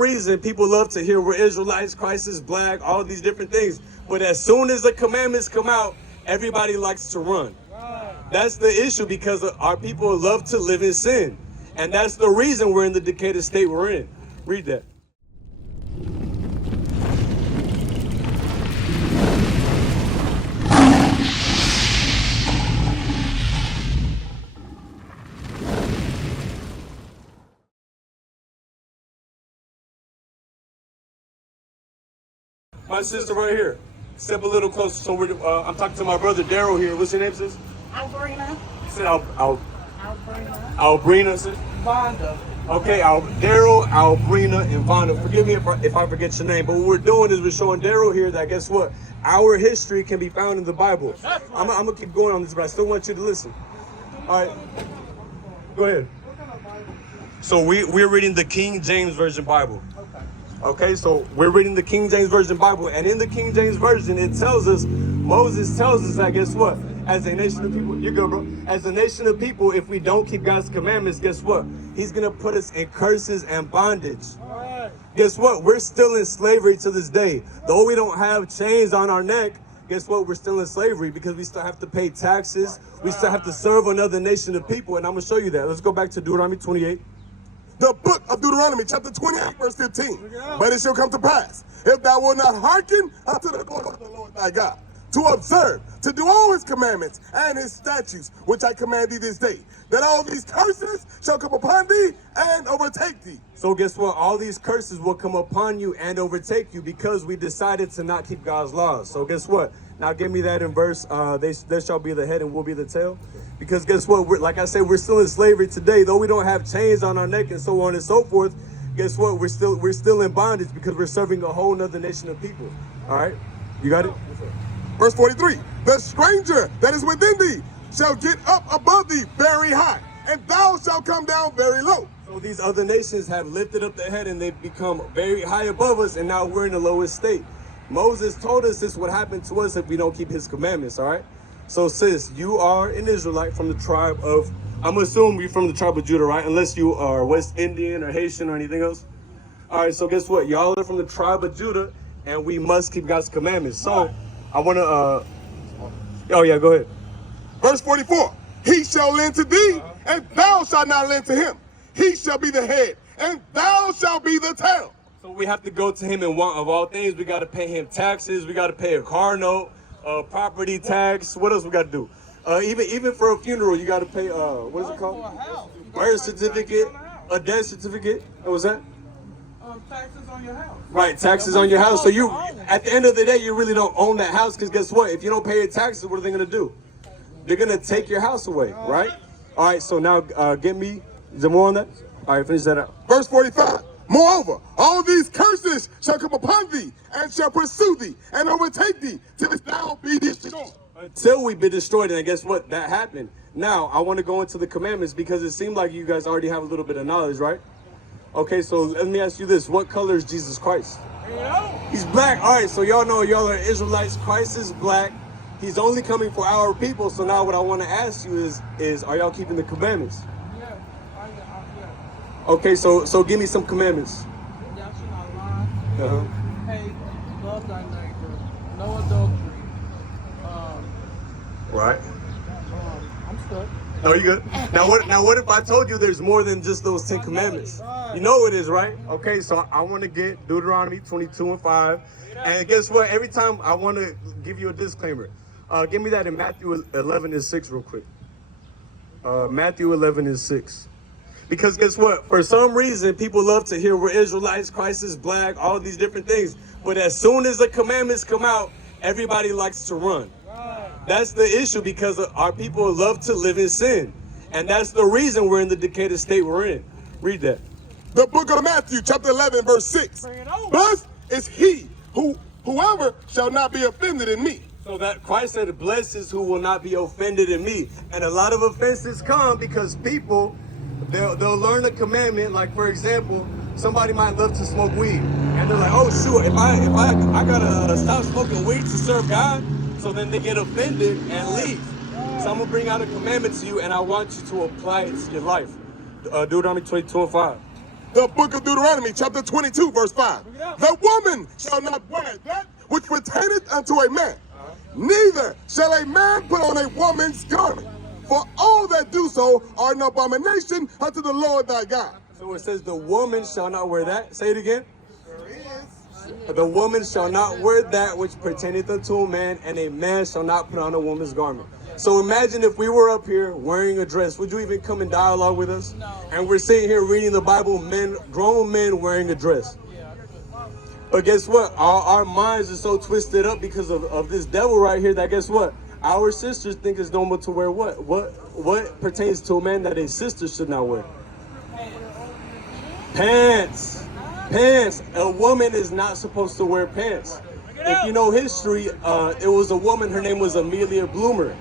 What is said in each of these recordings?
Reason people love to hear we're Israelites, Christ is black, all these different things. But as soon as the commandments come out, everybody likes to run. That's the issue, because our people love to live in sin. And that's the reason we're in the decayed state we're in. Read that. My sister right here. Step a little closer. So I'm talking to my brother Daryl here. What's your name, sis? Albrina. You said Albrina. Albrina, sis? Vonda. Okay, Daryl, Albrina, and Vonda. Forgive me if I forget your name, but what we're doing is we're showing Daryl here that, guess what? Our history can be found in the Bible. I'm going to keep going on this, but I still want you to listen. All right. Go ahead. So we're reading the King James Version Bible. Okay, so we're reading the King James Version Bible, and in the King James Version, it tells us, Moses tells us that, guess what? As a nation of people, you're good, bro. As a nation of people, if we don't keep God's commandments, guess what? He's going to put us in curses and bondage. Guess what? We're still in slavery to this day. Though we don't have chains on our neck, guess what? We're still in slavery because we still have to pay taxes. We still have to serve another nation of people, and I'm going to show you that. Let's go back to Deuteronomy 28. The book of Deuteronomy, chapter 28, verse 15. But it shall come to pass, if thou wilt not hearken unto the voice of the Lord thy God, to observe, to do all his commandments and his statutes, which I command thee this day, that all these curses shall come upon thee and overtake thee. So guess what? All these curses will come upon you and overtake you because we decided to not keep God's laws. So guess what? Now give me that in verse, they shall be the head and we'll be the tail. Because guess what? Like I said, we're still in slavery today. Though we don't have chains on our neck and so on and so forth, guess what? We're still in bondage because we're serving a whole nother nation of people. All right? You got it? Verse 43, the stranger that is within thee shall get up above thee very high, and thou shalt come down very low. So these other nations have lifted up their head and they've become very high above us, and now we're in the lowest state. Moses told us this would happen to us if we don't keep his commandments, all right? So sis, you are an Israelite from the tribe of, I'm assuming you're from the tribe of Judah, right? Unless you are West Indian or Haitian or anything else. All right, so guess what? Y'all are from the tribe of Judah, and we must keep God's commandments. So I want to, oh yeah, go ahead. Verse 44, he shall lend to thee, and thou shalt not lend to him. He shall be the head, and thou shalt be the tail. So we have to go to him in want of all things. We got to pay him taxes. We got to pay a car note, property tax. What else we got to do? Even for a funeral, you got to pay, what is it called? Birth certificate, a death certificate. What was that? Taxes on your house. Right, taxes on your house. So you, at the end of the day, you really don't own that house, because guess what? If you don't pay your taxes, what are they going to do? They're going to take your house away, right? All right, so now get me, is there more on that? All right, finish that out. Verse 45, moreover, all these curses shall come upon thee, and shall pursue thee, and overtake thee, till thou be destroyed. Until we be destroyed, and guess what? That happened. Now, I want to go into the commandments, because it seemed like you guys already have a little bit of knowledge, right? Okay, so let me ask you this. What color is Jesus Christ? He's black. All right, so y'all know y'all are Israelites. Christ is black. He's only coming for our people. So now what I want to ask you is are y'all keeping the commandments? Yeah. Okay, so give me some commandments. Thou shalt not lie. Hate, love thy neighbor, no adultery. Right. I'm stuck. No, you good. Now what if I told you there's more than just those 10 commandments? You know it is, right? Okay, so I want to get Deuteronomy 22 and 5. And guess what? Every time I want to give you a disclaimer. Give me that in Matthew 11 and 6 real quick. Matthew 11 and 6. Because guess what? For some reason, people love to hear we're Israelites, Christ is black, all these different things. But as soon as the commandments come out, everybody likes to run. That's the issue, because our people love to live in sin. And that's the reason we're in the decayed state we're in. Read that. The book of Matthew, chapter 11, verse 6. Blessed is he whoever shall not be offended in me. So that Christ said, blessed is who will not be offended in me. And a lot of offenses come because people, they'll learn a commandment. Like, for example, somebody might love to smoke weed. And they're like, oh, shoot, if I gotta stop smoking weed to serve God. So then they get offended and leave. So I'm going to bring out a commandment to you, and I want you to apply it to your life. Deuteronomy 22 and 5. The book of Deuteronomy, chapter 22, verse 5. The woman shall not wear that which pertaineth unto a man, neither shall a man put on a woman's garment. For all that do so are an abomination unto the Lord thy God. So it says the woman shall not wear that. Say it again. The woman shall not wear that which pertaineth unto a man, and a man shall not put on a woman's garment. So imagine if we were up here wearing a dress. Would you even come in dialogue with us? No. And we're sitting here reading the Bible, grown men wearing a dress. But guess what? Our minds are so twisted up because of this devil right here that guess what? Our sisters think it's normal to wear what? What pertains to a man that a sister should not wear? Pants. Pants. A woman is not supposed to wear pants. If you know history, it was a woman, her name was Amelia Bloomer.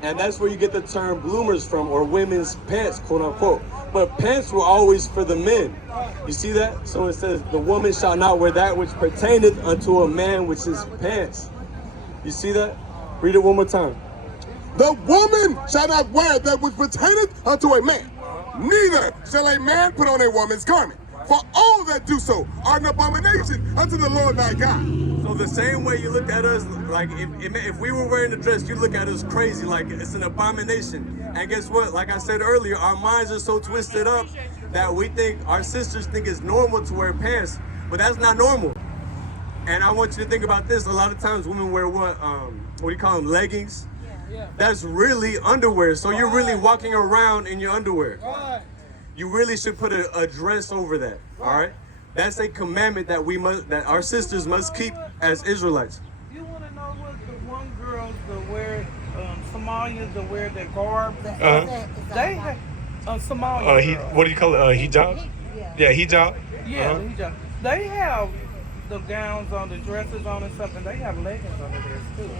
And that's where you get the term bloomers from, or women's pants, quote unquote. But pants were always for the men. You see that? So it says, the woman shall not wear that which pertaineth unto a man, which is pants. You see that? Read it one more time. The woman shall not wear that which pertaineth unto a man, neither shall a man put on a woman's garment. For all that do so are an abomination unto the Lord thy God. So the same way you look at us, like if we were wearing a dress, you look at us crazy, like it's an abomination. And guess what? Like I said earlier, our minds are so twisted up that we think, our sisters think it's normal to wear pants, but that's not normal. And I want you to think about this. A lot of times women wear what do you call them, leggings? That's really underwear. So you're really walking around in your underwear. You really should put a dress over that, all right? That's a commandment that our sisters must keep as Israelites. You want to know what the one girls that wear, Somalians that wear their garb? They have Somalia. What do you call it? Hijab? Yeah, hijab. Yeah, hijab. They have the gowns on, the dresses on and stuff, and they have leggings under there too.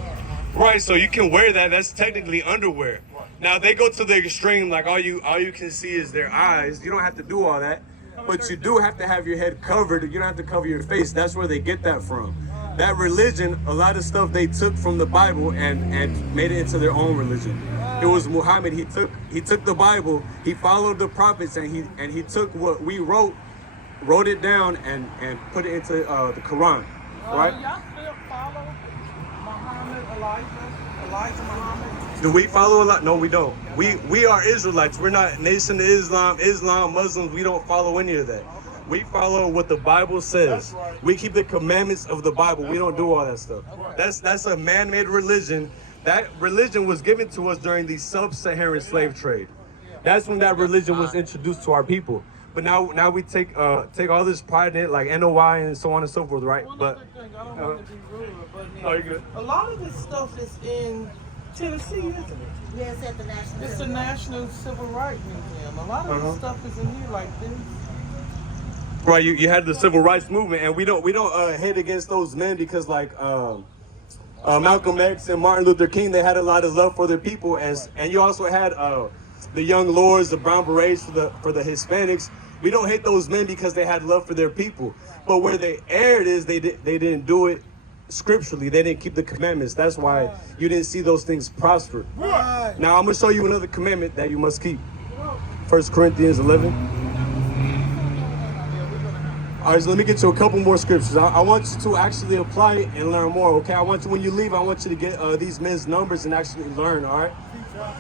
Right, so you can wear that. That's technically underwear. Now they go to the extreme, like all you can see is their eyes. You don't have to do all that, but you do have to have your head covered. You don't have to cover your face. That's where they get that from. That religion, a lot of stuff they took from the Bible and made it into their own religion. It was Muhammad. He took the Bible. He followed the prophets, and he took what we wrote it down and put it into the Quran, right? Y'all still follow Muhammad, Elijah Muhammad? Do we follow a lot? No, we don't. We are Israelites. We're not Nation of Islam, Muslims. We don't follow any of that. We follow what the Bible says. We keep the commandments of the Bible. We don't do all that stuff. That's a man-made religion. That religion was given to us during the sub-Saharan slave trade. That's when that religion was introduced to our people. But now we take all this pride in it, like NOI and so on and so forth, right? But I don't want to be rude, but oh, you're good. a lot of this stuff is in Tennessee, isn't it? Yes, at the National. It's the National Civil Rights Museum. A lot of this stuff is in here like this. Right, you had the civil rights movement, and we don't hate against those men because like Malcolm X and Martin Luther King, they had a lot of love for their people, and you also had the young lords, the brown berets for the Hispanics. We don't hate those men because they had love for their people, but where they erred is they didn't do it scripturally. They didn't keep the commandments. That's why you didn't see those things prosper. Right. Now I'm gonna show you another commandment that you must keep. 1 Corinthians 11. All right, so let me get you a couple more scriptures. I want you to actually apply it and learn more, okay? I want you, when you leave, I want you to get these men's numbers and actually learn, all right?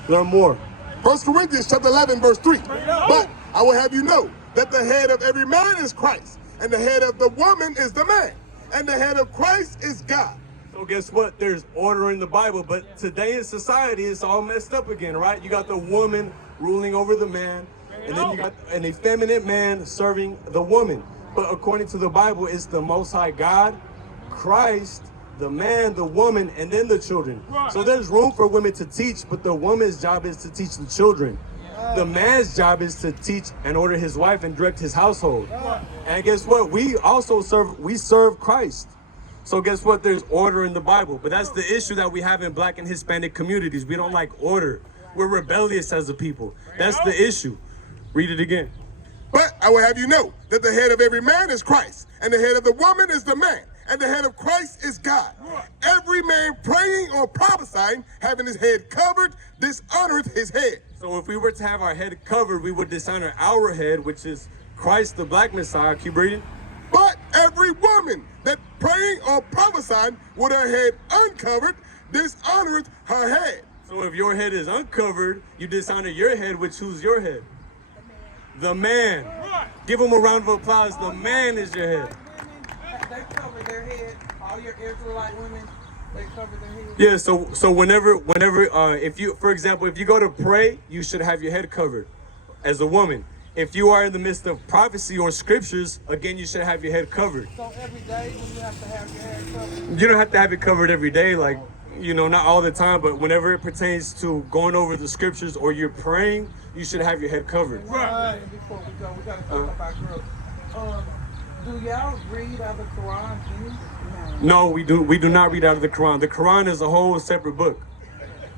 Learn more. 1 Corinthians chapter 11, verse 3. But I will have you know that the head of every man is Christ, and the head of the woman is the man, and the head of Christ is God. So guess what? There's order in the Bible, but today in society, it's all messed up again, right? You got the woman ruling over the man, and then you got an effeminate man serving the woman. But according to the Bible, it's the Most High God, Christ, the man, the woman, and then the children. So there's room for women to teach, but the woman's job is to teach the children. The man's job is to teach and order his wife and direct his household. And guess what? We also serve Christ. So guess what? There's order in the Bible. But that's the issue that we have in Black and Hispanic communities. We don't like order. We're rebellious as a people. That's the issue. Read it again. But I will have you know that the head of every man is Christ, and the head of the woman is the man, and the head of Christ is God. Every man praying or prophesying, having his head covered, dishonoreth his head. So if we were to have our head covered, we would dishonor our head, which is Christ, the black Messiah. Keep reading. But every woman that praying or prophesying with her head uncovered dishonoreth her head. So if your head is uncovered, you dishonor your head, which who's your head? The man. Give him a round of applause. The man is your head. They cover their head. All your Israelite women, they cover their head. Yeah, so whenever if you, for example, if you go to pray, you should have your head covered as a woman. If you are in the midst of prophecy or scriptures, again, you should have your head covered. So every day when you have to have your head covered? You don't have to have it covered every day, like, you know, not all the time, but whenever it pertains to going over the scriptures or you're praying, you should have your head covered. Right. Before we go, we got to talk about girls. Do y'all read out of the Quran? No, we do not read out of the Quran. The Quran is a whole separate book.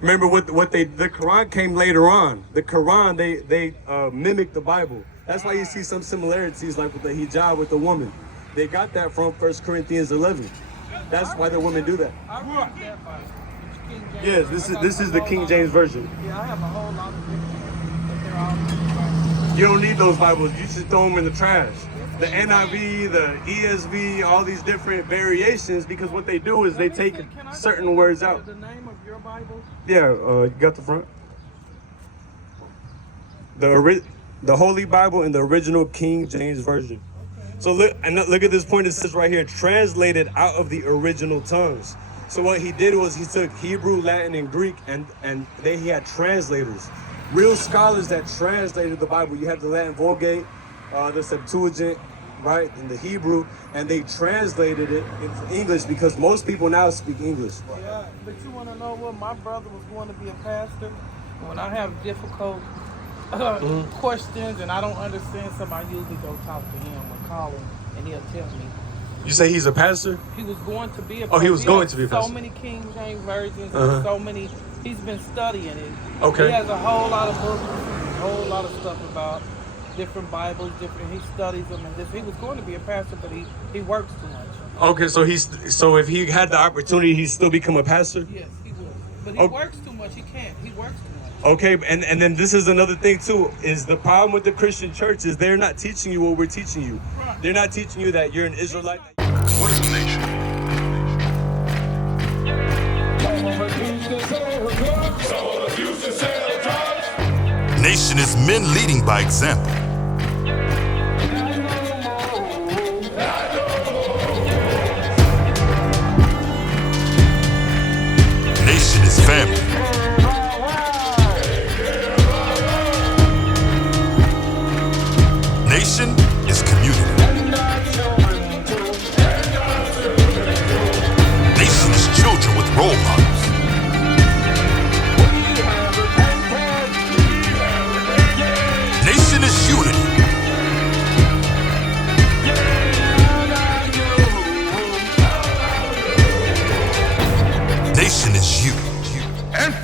Remember the Quran came later on. The Quran, they mimic the Bible. That's why you see some similarities, like with the hijab with the woman. They got that from 1 Corinthians 11. That's why the women do that. I read that Bible. Yes, this is the King James version. Yeah, I have a whole lot of different, but they're all. You don't need those Bibles. You should throw them in the trash. The NIV, the ESV, all these different variations, because what they do is they take certain words out. The name of your Bible? Yeah, you got the front. The Holy Bible in the original King James version. So look at this point. It says right here, translated out of the original tongues. So what he did was he took Hebrew, Latin, and Greek, and he had translators, real scholars that translated the Bible. You have the Latin Vulgate, the Septuagint, right, and the Hebrew, and they translated it into English because most people now speak English. Yeah, but you want to know what? My brother was going to be a pastor. When I have difficult questions and I don't understand something, I usually go talk to him or call him, and he'll tell me. You say he's a pastor? He was going to be a pastor. Oh, he was going to be a pastor. So many King James versions, and so many. He's been studying it. Okay. He has a whole lot of books, a whole lot of stuff about different Bibles, he studies them, and he was going to be a pastor, but he works too much. Okay, so if he had the opportunity, he'd still become a pastor? Yes, he would. But he works too much. He can't. He works too much. Okay, and then this is another thing too, is the problem with the Christian church is they're not teaching you what we're teaching you. Right. They're not teaching you that you're an Israelite. What is a nation? Nation is men leading by example. Nation is family. Nation is community. Nation is children with role models. Nation is unity. Nation is you. And